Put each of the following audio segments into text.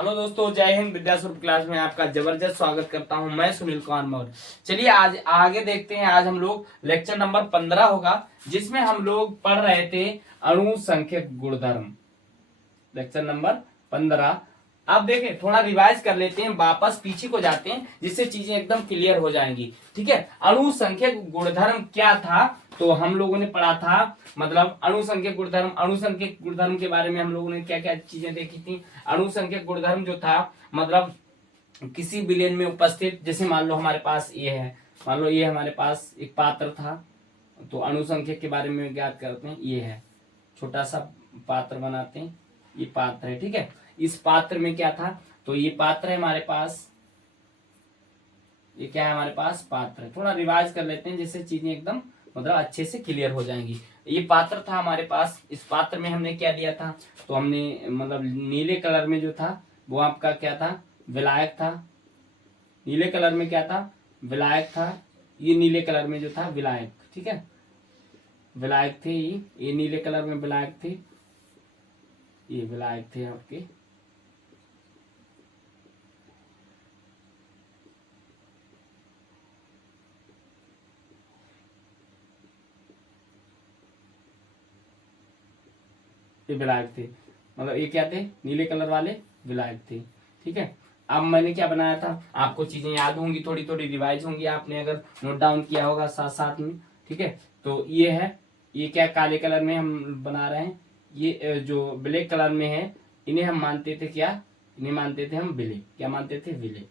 Hello दोस्तों, जय Hind. विद्यास्वरूप class में आपका जबरदस्त स्वागत करता हूं। मैं सुनील कुमार मौर्य। चलिए आज आगे देखते हैं। आज हम लोग लेक्चर नंबर 15 होगा, जिसमें हम लोग पढ़ रहे थे अणु संख्यक गुणधर्म। Lecture number 15। अब देखें, थोड़ा रिवाइज कर लेते हैं, वापस पीछे को जाते हैं, जिससे चीजें एकदम क्लियर हो जाएंगी। ठीक है, अणु संख्यक गुणधर्म क्या था? तो हम लोगों ने पढ़ा था, मतलब अणु संख्यक गुणधर्म। अणु संख्यक गुणधर्म के बारे में हम लोगों ने क्या क्या चीजें देखी थी। अणु संख्यक गुणधर्म जो था, मतलब किसी विलयन में उपस्थित, जैसे मान लो हमारे पास ये है, मान लो ये हमारे पास एक पात्र था, तो अणु संख्यक के बारे में ज्ञात करते हैं। ये है, छोटा सा पात्र बनाते हैं, ये पात्र है। ठीक है, इस पात्र में क्या था? तो ये पात्र है हमारे पास, ये क्या है हमारे पास? पात्र है। थोड़ा रिवाइज कर लेते हैं, जिससे चीजें एकदम मतलब अच्छे से क्लियर हो जाएंगी। ये पात्र था हमारे पास। इस पात्र में हमने क्या दिया था? तो हमने मतलब नीले कलर में जो था वो आपका क्या था? विलायक था। नीले कलर में क्या था? विलायक था। ये नीले कलर में जो था विलायक, ठीक है, विलायक थे। ये नीले कलर में विलायक थे, ये विलायक थे आपके। ये विलायक थे, मतलब ये क्या थे? नीले कलर वाले विलायक थे। ठीक है, अब मैंने क्या बनाया था? आपको चीजें याद होंगी, थोड़ी थोड़ी रिवाइज होंगी, आपने अगर नोट डाउन किया होगा साथ साथ में। ठीक है, तो ये है, ये क्या काले कलर में हम बना रहे हैं। ये जो ब्लैक कलर में है, इन्हें हम मानते थे क्या? इन्हें मानते थे हम विले। क्या मानते थे? विले।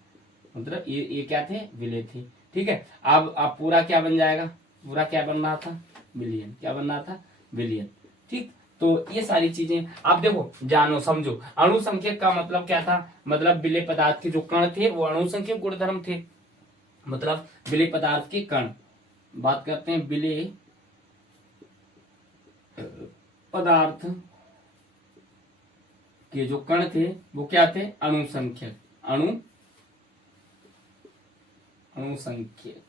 मतलब ये क्या थे? विले थे। ठीक है, अब पूरा क्या बन जाएगा? पूरा क्या बन रहा था? बिलियन। क्या बन रहा था? बिलियन। ठीक, तो ये सारी चीजें आप देखो, जानो, समझो। अणु संख्यक का मतलब क्या था? मतलब विलेय पदार्थ के जो कण थे वो अणु संख्यक गुणधर्म थे। मतलब विलेय पदार्थ के कण, बात करते हैं विलेय पदार्थ के जो कण थे वो क्या थे? अणु संख्यक। अणु संख्यक,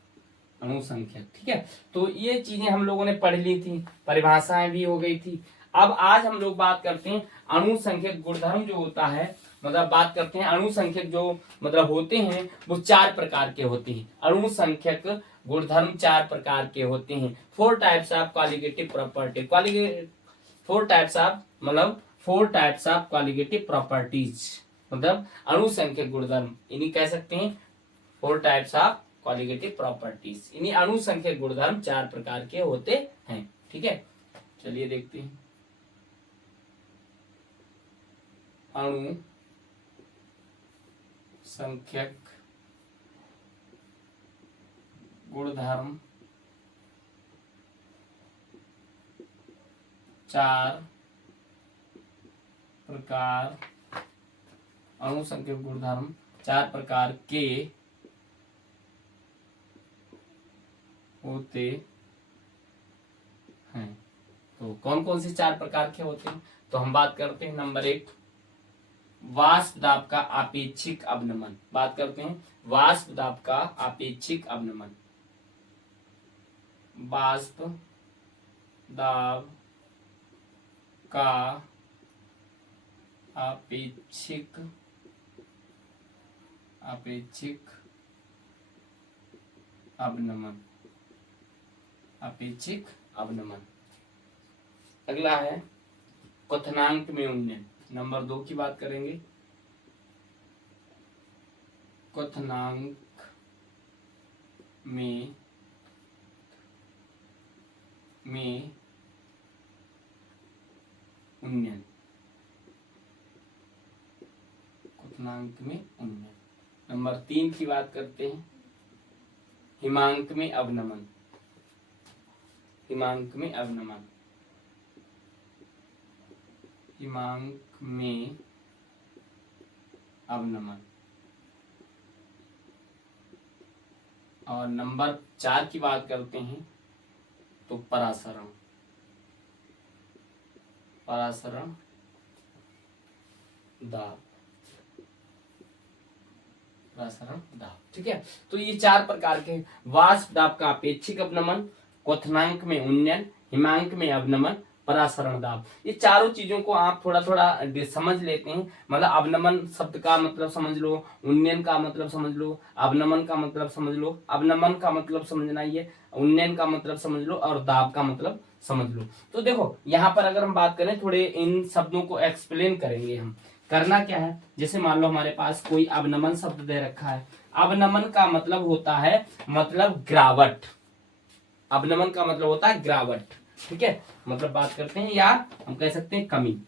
अणु संख्यक। ठीक है, तो ये चीजें हम लोगों ने पढ़ ली थी, परिभाषाएं भी हो गई थी। अब आज हम लोग बात करते हैं अणु संख्यक गुणधर्म जो होता है, मतलब बात करते हैं अणु संख्यक जो मतलब होते हैं वो 4 प्रकार के होते हैं। अणु संख्यक गुणधर्म 4 प्रकार के होते हैं। 4 types of qualitative property. Four types of, मतलब 4 टाइप्स ऑफ क्वालिटेटिव प्रॉपर्टीज, मतलब अणु संख्यक गुणधर्म, इन्हीं कह सकते हैं 4 टाइप्स ऑफ क्वालिटेटिव प्रॉपर्टीज। इन्हीं अणु संख्यक गुणधर्म 4 प्रकार के होते हैं। ठीक है, चलिए देखते हैं। अणु संख्यक गुणधर्म 4 प्रकार, अणु संख्यक गुणधर्म 4 प्रकार के होते हैं। तो कौन कौन से 4 प्रकार के होते हैं? तो हम बात करते हैं नंबर 1, वाष्प दाब का आपेक्षिक अवनमन। बात करते हैं वाष्प दाब का आपेक्षिक अवनमन। वाष्प दाब का आपेक्षिक अवनमन। आपेक्षिक अवनमन। अगला है क्वथनांक में उन्नयन। नंबर 2 की बात करेंगे, क्वथनांक में उन्नयन। क्वथनांक में उन्नयन। नंबर 3 की बात करते हैं हिमांक में अवनमन। हिमांक में अवनमन। हिमांक में अवनमन। और नंबर 4 की बात करते हैं तो परासरण। परासरण दाब। परासरण दाब। ठीक है, तो ये 4 प्रकार के, वाष्प दाब का अपेक्षिक अवनमन, क्वथनांक में उन्नयन, हिमांक में अवनमन, परासरण दाब। ये चारों चीजों को आप थोड़ा थोड़ा समझ लेते हैं। मतलब अवनमन शब्द का मतलब समझ लो, उन्नयन का मतलब समझ लो, अवनमन का मतलब समझ लो, अवनमन का मतलब समझना ही है, उन्नयन का मतलब समझ लो और दाब का मतलब समझ लो। तो देखो यहाँ पर अगर हम बात करें, थोड़े इन शब्दों को एक्सप्लेन करेंगे हम। करना क्या है, जैसे मान लो हमारे पास कोई अवनमन शब्द दे रखा है। अवनमन का मतलब होता है मतलब गिरावट। अवनमन का मतलब होता है गिरावट, ठीक है। मतलब बात करते हैं, या हम कह सकते हैं कमी।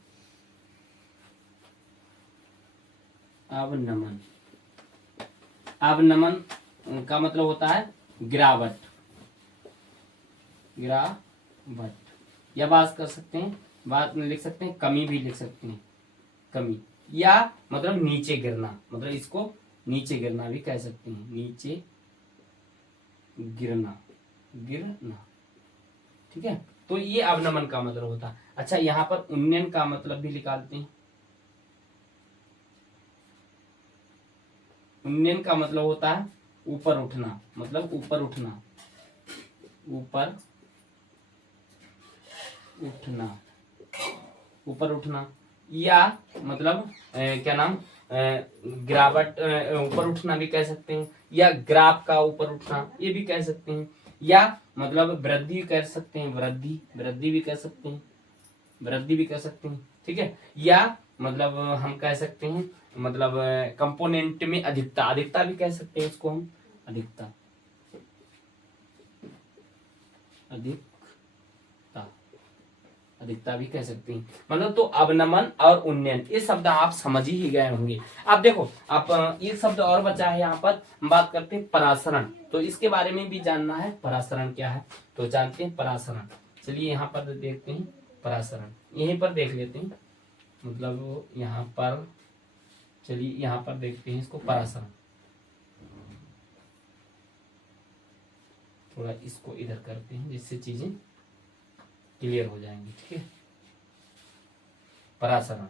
अवनमन, अवनमन का मतलब होता है गिरावट, गिरावट। या बात कर सकते हैं, बात में लिख सकते हैं कमी भी लिख सकते हैं, कमी। या मतलब नीचे गिरना, मतलब इसको नीचे गिरना भी कह सकते हैं, नीचे गिरना, गिरना, ठीक है। तो ये अवनमन का मतलब होता है। अच्छा, यहाँ पर उन्नयन का मतलब भी निकालते हैं। उन्नयन का मतलब होता है ऊपर उठना, मतलब ऊपर उठना, ऊपर उठना, ऊपर उठना। या मतलब क्या नाम, गिरावट, ऊपर उठना भी कह सकते हैं। या ग्राफ का ऊपर उठना ये भी कह सकते हैं। या मतलब वृद्धि कर सकते हैं, वृद्धि, वृद्धि भी कह सकते हैं, वृद्धि भी कह सकते हैं, ठीक है। या मतलब हम कह सकते हैं मतलब कंपोनेंट में अधिकता, अधिकता भी कह सकते हैं इसको हम, अधिकता, अधिकता, अधिकता भी कह सकते हैं। मतलब तो अवनमन और उन्नयन ये शब्द आप समझ ही गए होंगे। अब देखो, आप एक शब्द और बचा है यहाँ पर, हम बात करते हैं परासरण। तो इसके बारे में भी जानना है, परासरण क्या है तो जानते हैं परासरण। चलिए यहाँ पर देखते हैं परासरण, यहीं पर देख लेते हैं। मतलब यहाँ पर चलिए यहाँ पर देखते हैं इसको, परासरण। थोड़ा इसको इधर करते हैं जिससे चीजें क्लियर हो जाएंगी, ठीक है। परासरण,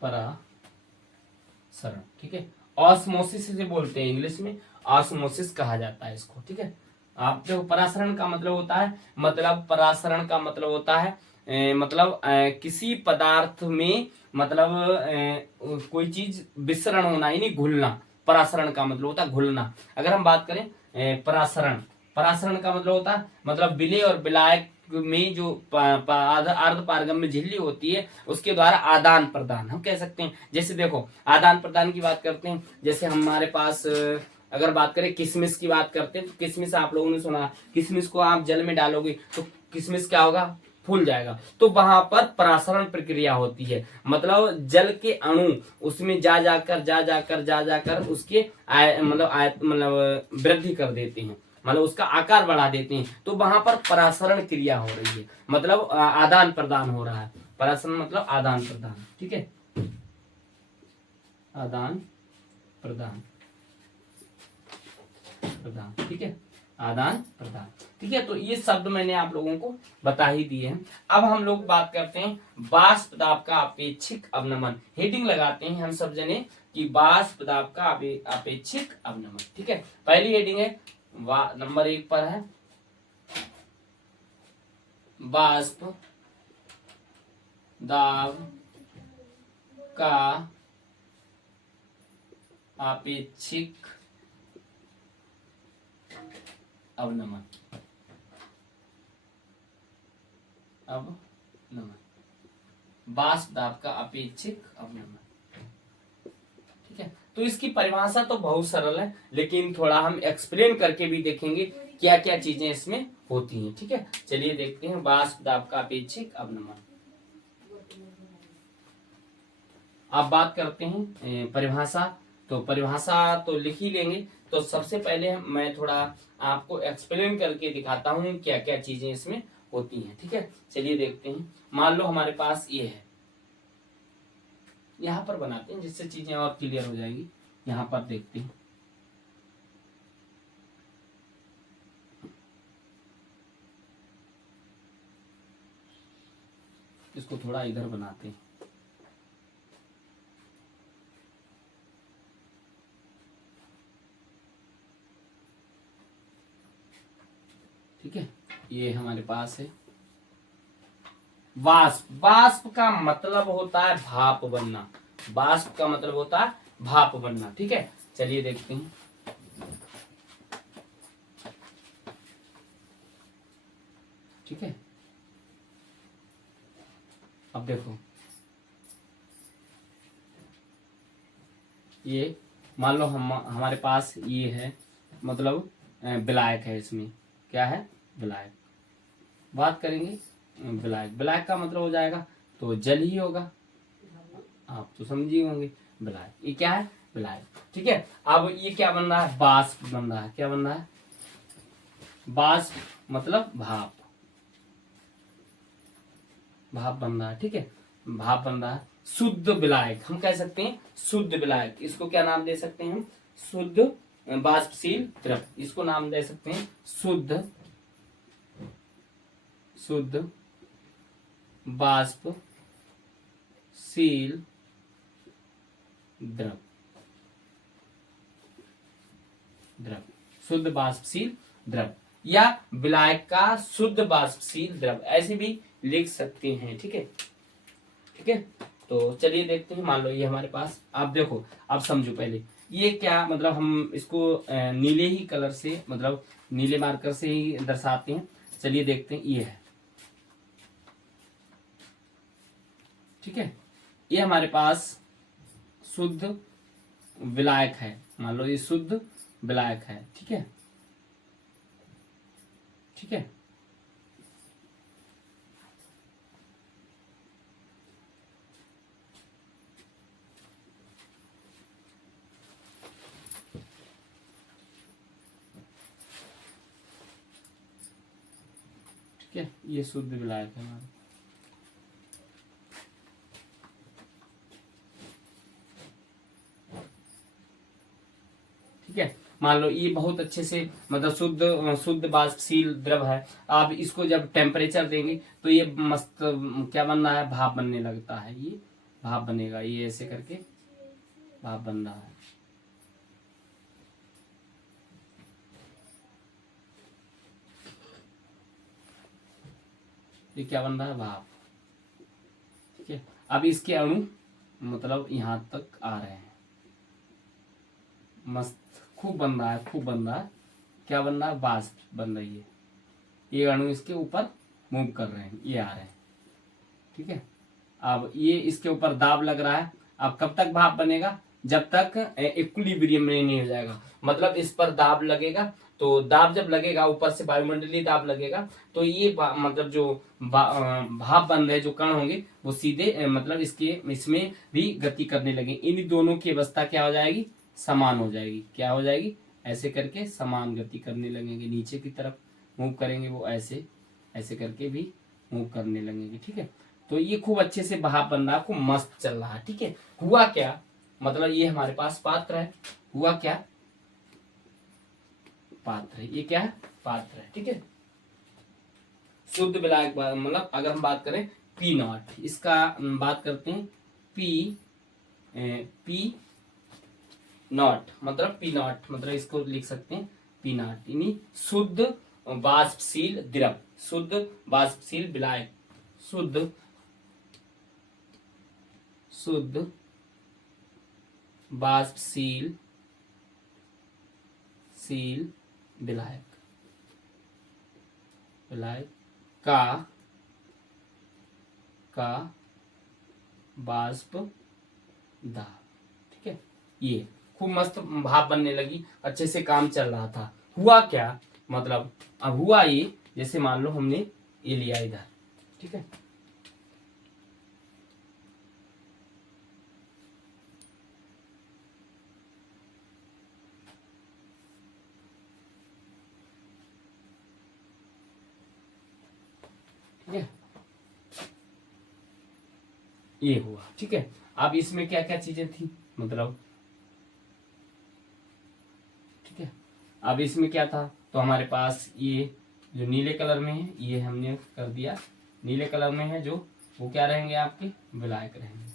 परासरण, ठीक है। ऑस्मोसिस से बोलते हैं इंग्लिश में, ऑस्मोसिस कहा जाता है इसको, ठीक है। आप देखो परासरण का मतलब होता है, मतलब परासरण का मतलब होता है मतलब किसी पदार्थ में मतलब कोई चीज विसरण होना, यानी घुलना। परासरण का मतलब होता है घुलना। अगर हम बात करें परासरण, परासरण का मतलब होता है मतलब विलय और विलायक में जो अर्ध पारगम्य झिल्ली होती है उसके द्वारा आदान प्रदान हम कह सकते हैं। जैसे देखो आदान प्रदान की बात करते हैं, जैसे हमारे पास अगर बात करें किशमिश की बात करते हैं, तो किशमिश आप लोगों ने सुना, किशमिश को आप जल में डालोगे तो किशमिश क्या होगा, फूल जाएगा। तो वहां पर परासरण प्रक्रिया होती है, मतलब जल के अणु उसमें जा जाकर उसके मतलब वृद्धि कर देते हैं, मतलब उसका आकार बढ़ा देते हैं। तो वहां पर परासरण क्रिया हो रही है, मतलब आदान प्रदान हो रहा है। परासरण मतलब आदान प्रदान, ठीक है, आदान प्रदान, प्रदान, ठीक है, आदान प्रदान, ठीक है। तो ये शब्द मैंने आप लोगों को बता ही दिए हैं। अब हम लोग बात करते हैं वाष्प दाब का अपेक्षिक अवनमन। हेडिंग लगाते हैं हम सब जने कि वाष्प दाब का अपेक्षिक अवनमन, ठीक है। पहली हेडिंग है नंबर 1 पर है वाष्प दाब का अपेक्षिक अवनमन, अवनमन, वाष्प दाब का अपेक्षिक अवनमन, ठीक है। तो इसकी परिभाषा तो बहुत सरल है, लेकिन थोड़ा हम एक्सप्लेन करके भी देखेंगे क्या क्या चीजें इसमें होती हैं, ठीक है। चलिए देखते हैं वाष्प दाब का अपेक्षिक अवनमन। आप बात करते हैं परिभाषा, तो परिभाषा तो लिख ही लेंगे। तो सबसे पहले मैं थोड़ा आपको एक्सप्लेन करके दिखाता हूँ क्या क्या चीजें इसमें होती हैं, ठीक है। चलिए देखते हैं, मान लो हमारे पास ये है, यहाँ पर बनाते हैं जिससे चीजें और क्लियर हो जाएगी। यहाँ पर देखते हैं, इसको थोड़ा इधर बनाते हैं। ठीक है, ये हमारे पास है वाष्प। वाष्प का मतलब होता है भाप बनना। वाष्प का मतलब होता है भाप बनना। ठीक है, चलिए देखते हैं। ठीक है, अब देखो, ये मान लो हमारे पास ये है, मतलब विलायक है। इसमें क्या है? विलायक। बात करेंगे विलायक। विलायक का मतलब हो जाएगा तो जल ही होगा, आप तो समझिए होंगे। विलायक, ये क्या है? विलायक। ठीक है, अब ये क्या बन रहा है? वाष्प बन रहा है। क्या बन रहा है? वाष्प मतलब भाप। भाप बन रहा है। ठीक है, भाप बन रहा है। शुद्ध विलायक हम कह सकते हैं, शुद्ध विलायक। इसको क्या नाम दे सकते हैं हम? शुद्ध वाष्पशील द्रव, इसको नाम दे सकते हैं शुद्ध शुद्ध वाष्पशील द्रव। द्रव, शुद्ध वाष्पशील द्रव, या विलायक का शुद्ध वाष्पशील द्रव, ऐसे भी लिख सकते हैं। ठीक है, ठीक है। तो चलिए देखते हैं। मान लो ये हमारे पास, आप देखो, आप समझो पहले ये क्या, मतलब हम इसको नीले ही कलर से, मतलब नीले मार्कर से ही दर्शाते हैं। चलिए देखते हैं। ये है, ठीक है, ये हमारे पास शुद्ध विलायक है। मान लो ये शुद्ध विलायक है। ठीक है, ठीक है। ठीक है, ये शुद्ध विलायक है हमारा। ठीक है, मान लो ये बहुत अच्छे से, मतलब शुद्ध शुद्ध वाष्पशील द्रव है। आप इसको जब टेम्परेचर देंगे तो ये मस्त क्या बन रहा है? भाप बनने लगता है। ये भाप बनेगा, ये ऐसे करके भाप बन रहा है। ये क्या बन रहा है? भाप। ठीक है, अब इसके अणु मतलब यहां तक आ रहे हैं। मस्त, खूब बन रहा है, खूब बन रहा है। क्या बन रहा है? वाष्प बन रही है। ये अणु इसके ऊपर मूव कर रहे हैं, ये आ रहे हैं। ठीक है, अब ये इसके ऊपर दाब लग रहा है। अब कब तक भाप बनेगा? जब तक इक्विलिब्रियम में नहीं हो जाएगा। मतलब इस पर दाब लगेगा, तो दाब जब लगेगा, ऊपर से वायुमंडलीय दाब लगेगा, तो ये मतलब जो भाप बन रहे जो कण होंगे वो सीधे मतलब इसके इसमें भी गति करने लगे। इन दोनों की अवस्था क्या हो जाएगी? समान हो जाएगी। क्या हो जाएगी? ऐसे करके समान गति करने लगेंगे, नीचे की तरफ मूव करेंगे वो, ऐसे ऐसे करके भी मूव करने लगेंगे। ठीक है, तो ये खूब अच्छे से भाप बन रहा है, खूब मस्त चल रहा है। ठीक है, हुआ क्या, मतलब ये हमारे पास पात्र है। हुआ क्या? पात्र है। ये क्या है? पात्र है। ठीक है, शुद्ध विलायक मतलब अगर हम बात करें पी नॉट, इसका बात करते हैं पी पी नॉट, मतलब पी नॉट, मतलब इसको लिख सकते हैं पी नॉट, यानी शुद्ध वाष्पशील द्रव, शुद्ध वाष्पशील विलायक, शुद्ध शुद्ध वाष्पशील विलायक, विलायक का वाष्प दाब। ठीक है, ये खूब मस्त भाप बनने लगी, अच्छे से काम चल रहा था। हुआ क्या, मतलब अब हुआ ये, जैसे मान लो हमने ये लिया इधर। ठीक है, ठीक है, ये हुआ। ठीक है, अब इसमें क्या क्या चीजें थी, मतलब ठीक है, अब इसमें क्या था, तो हमारे पास ये जो नीले कलर में है, ये हमने कर दिया। नीले कलर में है जो, वो क्या रहेंगे? आपके विलायक रहेंगे।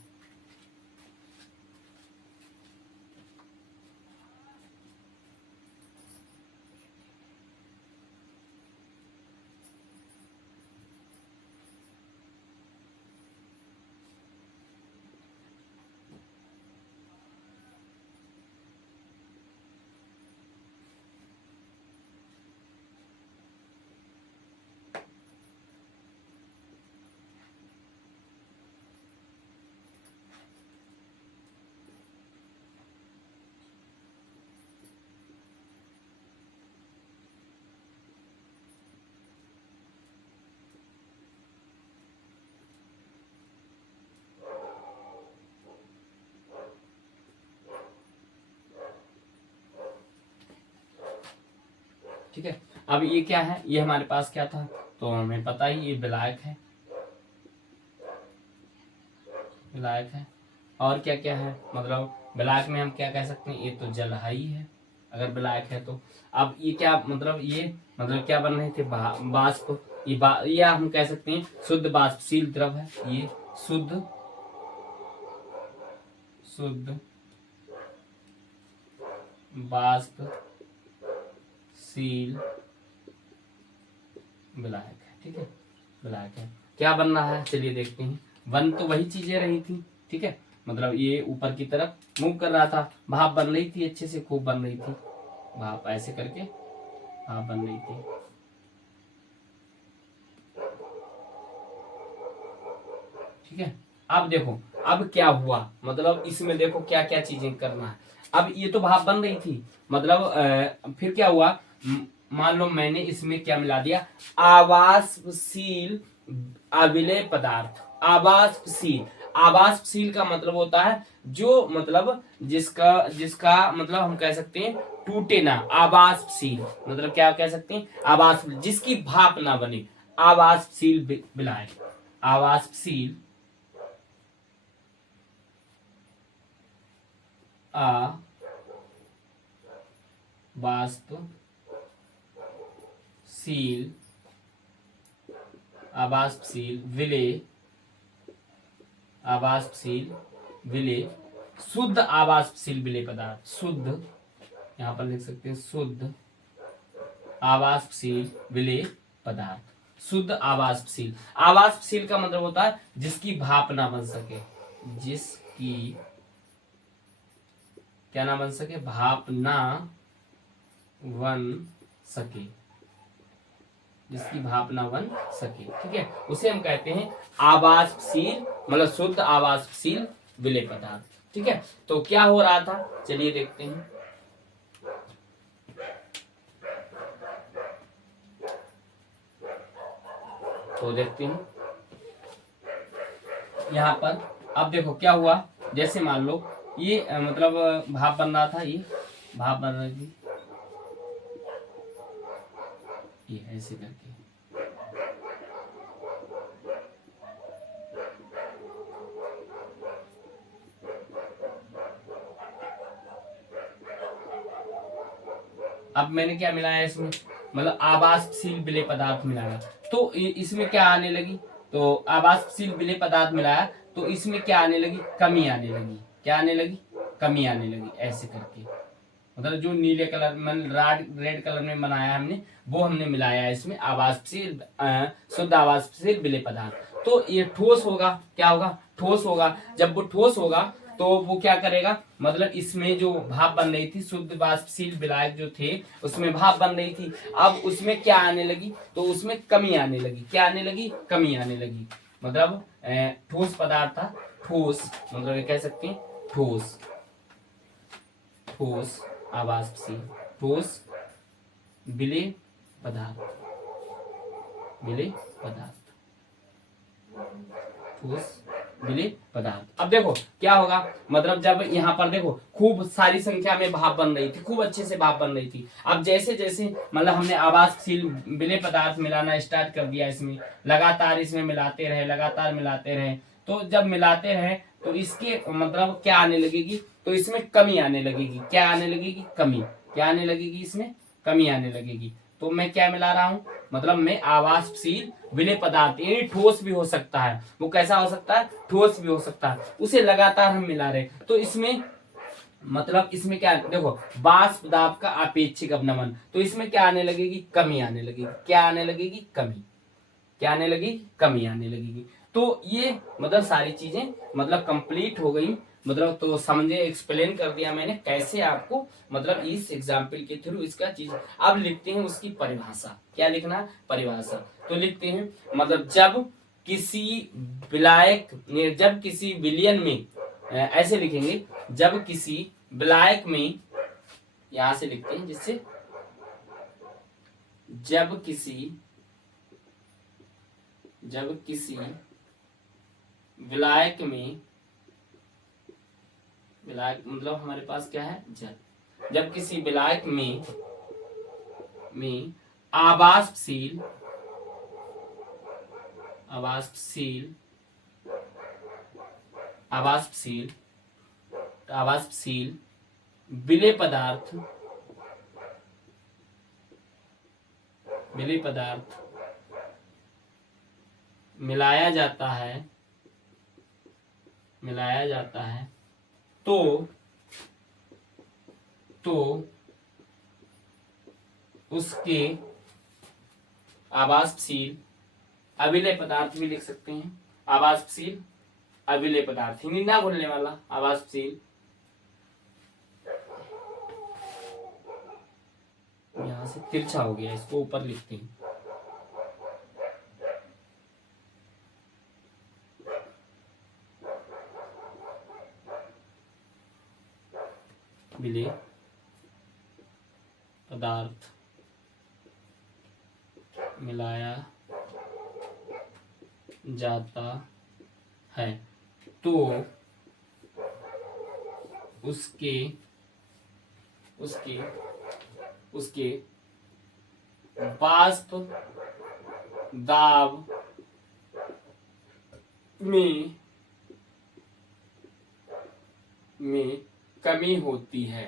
ठीक है। अब ये क्या है, ये हमारे पास क्या था, तो हमें पता ही ये विलायक है, विलायक है। और क्या क्या है, मतलब विलायक में हम क्या कह सकते हैं, ये तो जलहाई है अगर विलायक है तो। अब ये क्या मतलब, ये मतलब क्या बन रहे थे, बाष्प, ये हम कह सकते हैं शुद्ध बाष्पशील द्रव है, ये शुद्ध शुद्ध बाष्पशील विलायक है, ठीक है, विलायक है। क्या बन रहा है, चलिए देखते हैं। बन तो वही चीजें रही थी, ठीक है, मतलब ये ऊपर की तरफ मूव कर रहा था, भाप बन रही थी, अच्छे से खूब बन रही थी भाप, ऐसे करके भाप बन रही थी। ठीक है। अब देखो, अब क्या हुआ, मतलब इसमें देखो क्या क्या चीजें करना है। अब ये तो भाप बन रही थी, मतलब फिर क्या हुआ, मान लो मैंने इसमें क्या मिला दिया, आवासशील अविलेय पदार्थ। आवासशील, आवासशील का मतलब होता है जो मतलब जिसका जिसका मतलब हम कह सकते हैं टूटे ना, आवासशील मतलब क्या कह सकते हैं, आवास जिसकी भाप ना बने, आवासशील विलायक। आवासशील वाष्पशील आवाष्पशील विलेय, आवाष्पशील विलेय, शुद्ध आवाष्पशील विलेय पदार्थ, शुद्ध, यहां पर लिख सकते हैं शुद्ध आवाष्पशील विलेय पदार्थ। शुद्ध आवाष्पशील, आवाष्पशील का मतलब होता है जिसकी भाप ना बन सके, जिसकी क्या ना बन सके, भाप ना बन सके, जिसकी भाप ना बन सके, ठीक है, उसे हम कहते हैं आवाष्पशील, मतलब शुद्ध आवाष्पशील विलेय पदार्थ। ठीक है, तो क्या हो रहा था, चलिए देखते हैं। तो देखते हैं यहाँ पर, अब देखो क्या हुआ, जैसे मान लो ये मतलब भाप बन रहा था, ये भाप बन रही थी, ये ऐसे करके, अब मैंने क्या मिलाया इसमें, मतलब आवासशील विलेय पदार्थ मिलाया, तो इसमें क्या आने लगी, तो आवासशील विलेय पदार्थ मिलाया तो इसमें क्या आने लगी, कमी आने लगी, क्या आने लगी, कमी आने लगी, ऐसे करके, मतलब जो नीले कलर में रेड कलर में बनाया हमने, वो हमने मिलाया इसमें आवासशील शुद्ध आवासशील विलेय पदार्थ। तो ये ठोस होगा, क्या होगा, ठोस होगा। जब वो ठोस होगा तो वो क्या करेगा, मतलब इसमें जो भाप बन रही थी, शुद्ध वाष्पशील विलायक जो थे उसमें भाप बन रही थी, अब उसमें क्या आने लगी, तो उसमें कमी आने लगी, क्या आने लगी, कमी आने लगी, मतलब ठोस पदार्थ था, ठोस मतलब ये कह सकते हैं ठोस, ठोस आवासशील, ठोस विलेय पदार्थ, विलेय पदार्थ, ठोस विलेय पदार्थ। अब देखो क्या होगा, मतलब जब यहाँ पर देखो खूब सारी संख्या में भाप बन रही थी, खूब अच्छे से भाप बन रही थी, अब जैसे जैसे मतलब हमने आवासशील विलेय पदार्थ मिलाना स्टार्ट कर दिया, इसमें लगातार इसमें मिलाते रहे, लगातार मिलाते रहे, तो जब मिलाते रहे तो इसके मतलब क्या आने लगेगी, तो इसमें कमी आने लगेगी, क्या आने लगेगी, कमी, क्या आने लगेगी, इसमें कमी आने लगेगी। तो मैं क्या मिला रहा हूं, मतलब मैं आवासशील विलेय पदार्थ, यानी ठोस भी हो सकता है, वो कैसा हो सकता है, ठोस भी हो सकता है, उसे लगातार हम मिला रहे, तो इसमें मतलब इसमें क्या देखो, वाष्प दाब का अपेक्षिक अवनमन, तो इसमें क्या आने लगेगी, कमी आने लगेगी, क्या आने लगेगी, कमी, क्या आने लगेगी, कमी आने लगेगी। तो ये मतलब सारी चीजें मतलब कंप्लीट हो गई, मतलब तो समझे, एक्सप्लेन कर दिया मैंने कैसे आपको, मतलब इस एग्जाम्पल के थ्रू इसका चीज। अब लिखते हैं उसकी परिभाषा, क्या लिखना, परिभाषा, तो लिखते हैं मतलब जब किसी विलायक, जब किसी विलयन में, ऐसे लिखेंगे, जब किसी विलायक में, यहां से लिखते हैं जिससे, जब किसी विलायक में, विलायक मतलब हमारे पास क्या है, जल, जब किसी विलायक में में आवासशील आवासशील आवासशील आवासशील विलेय पदार्थ मिलाया जाता है तो उसके आवासशील अविलेय पदार्थ भी लिख सकते हैं। आवासशील अविलेय पदार्थ, हिंदी ना बोलने वाला, आवासशील। यहां से तिरछा हो गया, इसको ऊपर लिखते हैं। विलेय पदार्थ मिलाया जाता है तो उसके वाष्प दाब में कमी होती है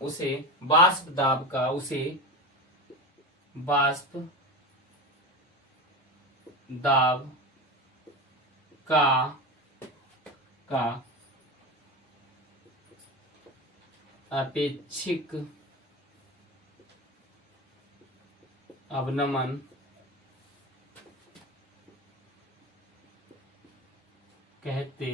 उसे वाष्प दाब का अपेक्षिक अवनमन कहते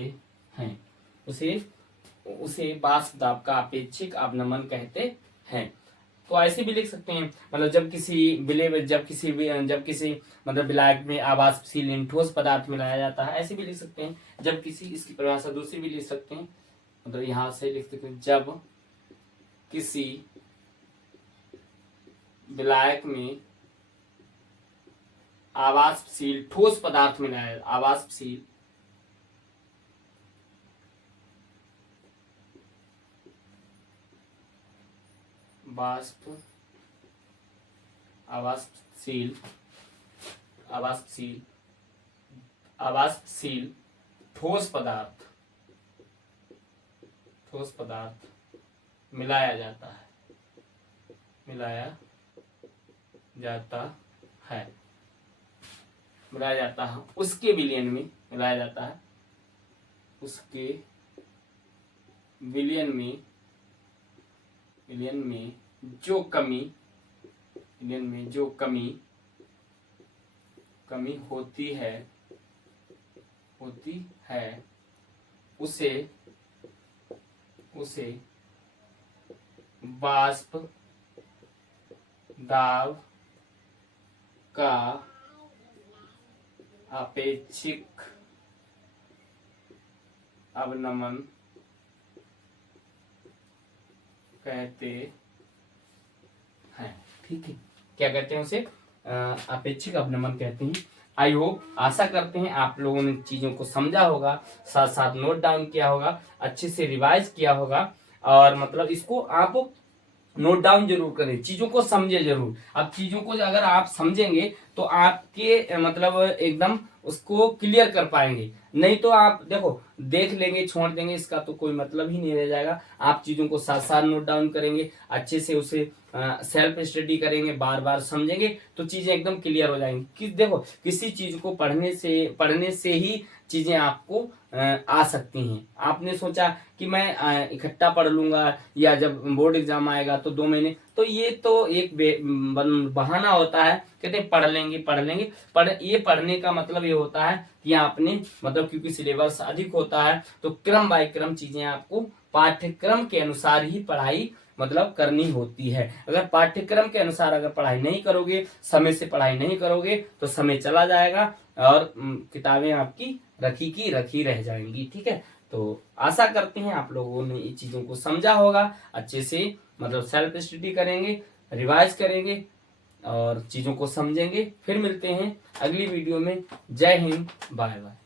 हैं। उसे वाष्प दाब का अपेक्षिक अवनमन कहते हैं। तो ऐसे भी लिख सकते हैं, मतलब जब किसी मतलब विलायक में आवासशील ठोस पदार्थ मिलाया जाता है, ऐसे भी लिख सकते हैं। जब किसी, इसकी परिभाषा दूसरी भी लिख सकते हैं, मतलब यहां से लिख सकते हैं, जब किसी विलायक में आवासशील ठोस पदार्थ मिलाया, आवासशील ठोस पदार्थ मिलाया जाता है उसके विलयन में मिलाया जाता है, उसके विलयन में जो कमी होती है उसे वाष्प दाब का अपेक्षिक अवनमन कहते हैं। ठीक है, क्या कहते हैं उसे? अपेक्षिक अवनमन कहते हैं। आई होप, आशा करते हैं आप लोगों ने चीजों को समझा होगा, साथ साथ नोट डाउन किया होगा, अच्छे से रिवाइज किया होगा, और मतलब इसको आप नोट डाउन जरूर करें, चीजों को समझे जरूर। अब चीजों को अगर आप समझेंगे तो आपके मतलब एकदम उसको क्लियर कर पाएंगे, नहीं तो आप देखो देख लेंगे छोड़ देंगे, इसका तो कोई मतलब ही नहीं रह जाएगा। आप चीजों को साथ साथ नोट डाउन करेंगे, अच्छे से उसे सेल्फ स्टडी करेंगे, बार बार समझेंगे तो चीजें एकदम क्लियर हो जाएंगी। कि देखो किसी चीज को पढ़ने से ही चीजें आपको आ सकती हैं। आपने सोचा कि मैं इकट्ठा पढ़ लूंगा या जब बोर्ड एग्जाम आएगा तो 2 महीने, तो ये तो एक बहाना होता है, कहते हैं पढ़ लेंगे। ये पढ़ने का मतलब ये होता है कि आपने मतलब क्योंकि सिलेबस अधिक होता है तो क्रम बाय क्रम चीजें आपको पाठ्यक्रम के अनुसार ही पढ़ाई मतलब करनी होती है। अगर पाठ्यक्रम के अनुसार अगर पढ़ाई नहीं करोगे, समय से पढ़ाई नहीं करोगे तो समय चला जाएगा और किताबें आपकी रखी की रखी रह जाएंगी। ठीक है, तो आशा करते हैं आप लोगों ने इन चीजों को समझा होगा, अच्छे से मतलब सेल्फ स्टडी करेंगे, रिवाइज करेंगे और चीजों को समझेंगे। फिर मिलते हैं अगली वीडियो में। जय हिंद, बाय बाय।